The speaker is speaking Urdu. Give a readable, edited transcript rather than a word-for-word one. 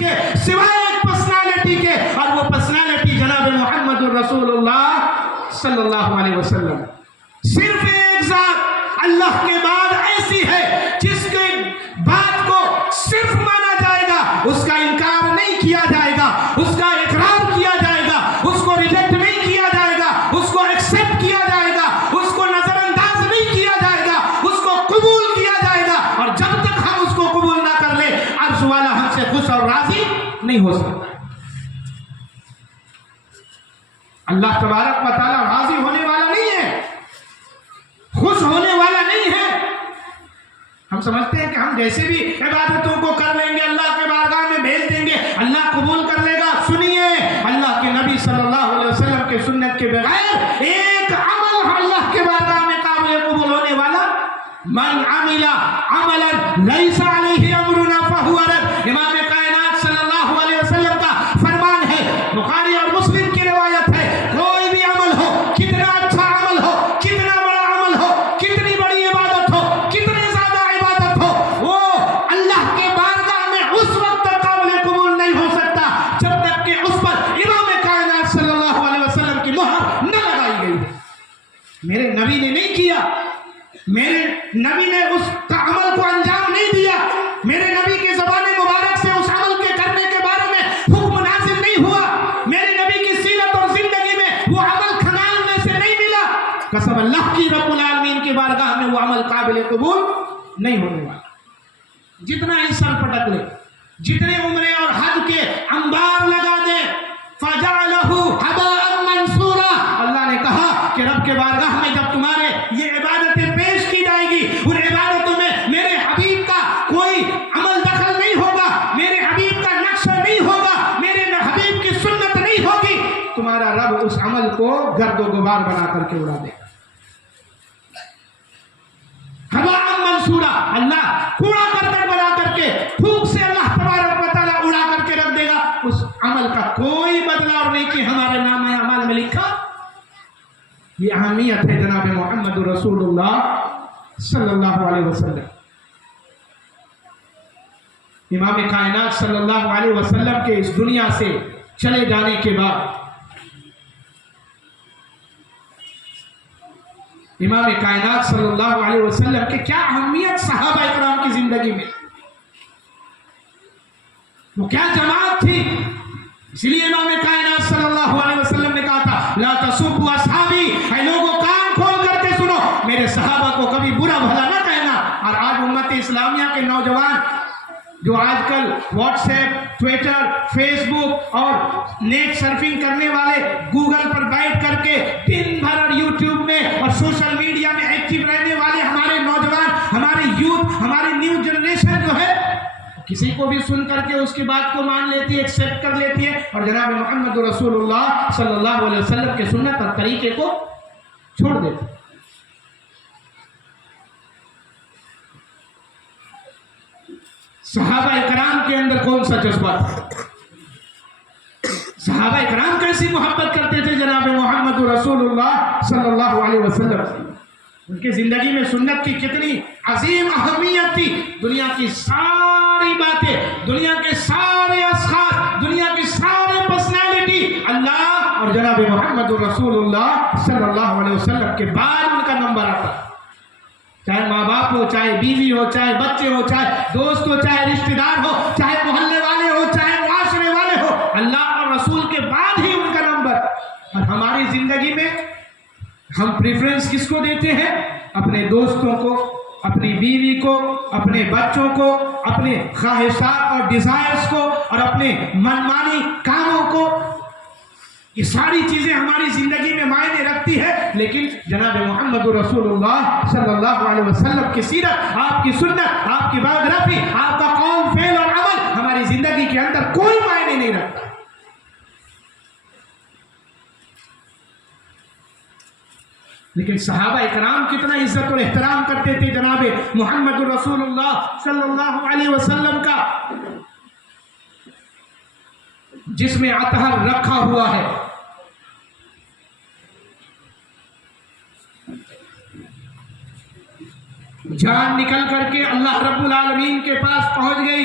کے سوائے ایک پرسنالٹی کے، اور وہ پرسنالٹی جناب محمد الرسول اللہ صلی اللہ علیہ وسلم۔ صرف ایک ذات اللہ کے بعد ایسی ہے جس کے بات کو صرف مانا جائے گا، اس کا انکار نہیں کیا جائے گا، اس کا اقرار کیا جائے گا، اس کو ریجیکٹ نہیں کیا جائے گا، اس کو ایکسپٹ کیا جائے گا، اس کو نظر انداز نہیں کیا جائے گا، اس کو قبول کیا جائے گا، اور جب تک ہم اس کو قبول نہ کر لیں عرش والا ہم سے خوش اور راضی نہیں ہو سکتا۔ اللہ تبارک و تعالی راضی ہونے والا نہیں ہے، خوش ہونے والا نہیں ہے۔ ہم سمجھتے ہیں کہ ہم جیسے بھی عبادتوں کو کر لیں گے اللہ کے بارگاہ میں بھیج دیں گے اللہ قبول کر لے گا۔ سنیے، اللہ کے نبی صلی اللہ علیہ وسلم کے سنت کے بغیر ایک عمل اللہ کے بارگاہ میں قابل قبول ہونے والا، من عمل عملا لیس علیہ امرنا فہو رد، امام کائنات صلی اللہ علیہ وسلم کا فرمان ہے، بخاری اور مسلم کی روایت ہے، کوئی بھی عمل ہو، کتنا اچھا عمل ہو، کتنا بڑا عمل ہو، کتنی بڑی عبادت ہو، کتنی زیادہ عبادت ہو، وہ اللہ کے بارگاہ میں اس وقت تک قابل قبول نہیں ہو سکتا جب تک کہ اس پر امام کائنات صلی اللہ علیہ وسلم کی مہر نہ لگائی گئی۔ میرے نبی نے نہیں کیا، میرے نبی نے اس عمل کو انجام نہیں دیا، میرے نبی کی زبان مبارک سے اس عمل کے کرنے کے بارے میں حکم نازل نہیں ہوا، میرے نبی کی سیرت اور زندگی میں وہ عمل کھنالنے سے نہیں ملا، قسم اللہ کی رب العالمین کی بارگاہ میں وہ عمل قابل قبول نہیں ہونے والا۔ جتنا ہی سر پٹک لے، جتنے عمرے اور حج کے انبار لگا دیں، فَجَعَلَهُ حَبَاءً مَنْثُورًا، اللہ نے کہا کہ رب کے بارگاہ میں جب تمہارے یہ عبادتیں پیش کی جائے گی، ان عبادتوں میں میرے حبیب کا کوئی عمل دخل نہیں ہوگا، میرے حبیب کا نقشہ نہیں ہوگا، میرے حبیب کی سنت نہیں ہوگی، تمہارا رب اس عمل کو گرد و غبار بنا کر کے اڑا دے گا۔ حباءً منثورا، اللہ کوڑا کرکٹ بنا کر کے پھونک سے اللہ تبارک و تعالیٰ اڑا کر کے رکھ دے گا، اس عمل کا کوئی بدلہ اور نہیں کہ ہمارے نام اعمال میں لکھا۔ یہ اہمیت ہے جناب محمد رسول اللہ صلی اللہ علیہ وسلم۔ امام کائنات صلی اللہ علیہ وسلم کے اس دنیا سے چلے جانے کے بعد امام کائنات صلی اللہ علیہ وسلم کے کیا اہمیت صحابہ اکرام کی زندگی میں، وہ کیا جماعت تھی۔ اس لیے امام کائنات صلی اللہ علیہ وسلم نے کہا تھا لا تسبوا اصحابی، اے لوگوں کان کھول کر کے سنو، میرے صحابہ کو کبھی برا بھلا نہ کہنا۔ اور آج امت اسلامیہ کے نوجوان جو آج کل واٹس ایپ، ٹویٹر، فیس بک اور نیٹ سرفنگ کرنے والے گوگل پر بیٹھ کر کے دن بھر اور یوٹیوب میں اور سوشل میڈیا میں ایکٹیو رہنے والے ہمارے نوجوان، ہمارے یوتھ، ہماری نیو جنریشن جو ہے، کسی کو بھی سن کر کے اس کی بات کو مان لیتی ہے، ایکسپٹ کر لیتی ہے، اور جناب محمد رسول اللہ صلی اللہ علیہ وسلم کے سنت اور طریقے کو چھوڑ دیتی ہے۔ صحابہ اکرام کے اندر کون سا جذبہ تھا؟ صحابہ اکرام کیسی محبت کرتے تھے جناب محمد رسول اللہ صلی اللہ علیہ وسلم، ان کی زندگی میں سنت کی کتنی عظیم اہمیت تھی۔ دنیا کی ساری باتیں، دنیا کے سارے اشخاص، دنیا کی سارے پرسنالٹی اللہ اور جناب محمد رسول اللہ صلی اللہ علیہ وسلم کے بعد ان کا نمبر آتا، چاہے ماں باپ ہو، چاہے بیوی ہو، چاہے بچے ہو، چاہے دوست ہو، چاہے رشتہ دار ہو، چاہے محلے والے ہو، چاہے معاشرے والے ہو، اللہ اور رسول کے بعد ہی ان کا نمبر۔ اور ہماری زندگی میں ہم پریفرنس کس کو دیتے ہیں؟ اپنے دوستوں کو، اپنی بیوی کو، اپنے بچوں کو، اپنے خواہشات اور ڈیزائرز کو، اور اپنے منمانی کاموں کو۔ یہ ساری چیزیں ہماری زندگی میں معنی رکھتی ہے، لیکن جناب محمد رسول اللہ صلی اللہ علیہ وسلم کی سیرت، آپ کی سنت، آپ کی بایوگرافی، آپ کا قول، فعل اور عمل ہماری زندگی کے اندر کوئی معنی نہیں رکھتا۔ لیکن صحابہ اکرام کتنا عزت اور احترام کرتے تھے جناب محمد رسول اللہ صلی اللہ علیہ وسلم کا، جس میں اطہر رکھا ہوا ہے۔ جان نکل کر کے اللہ رب العالمین کے پاس پہنچ گئی،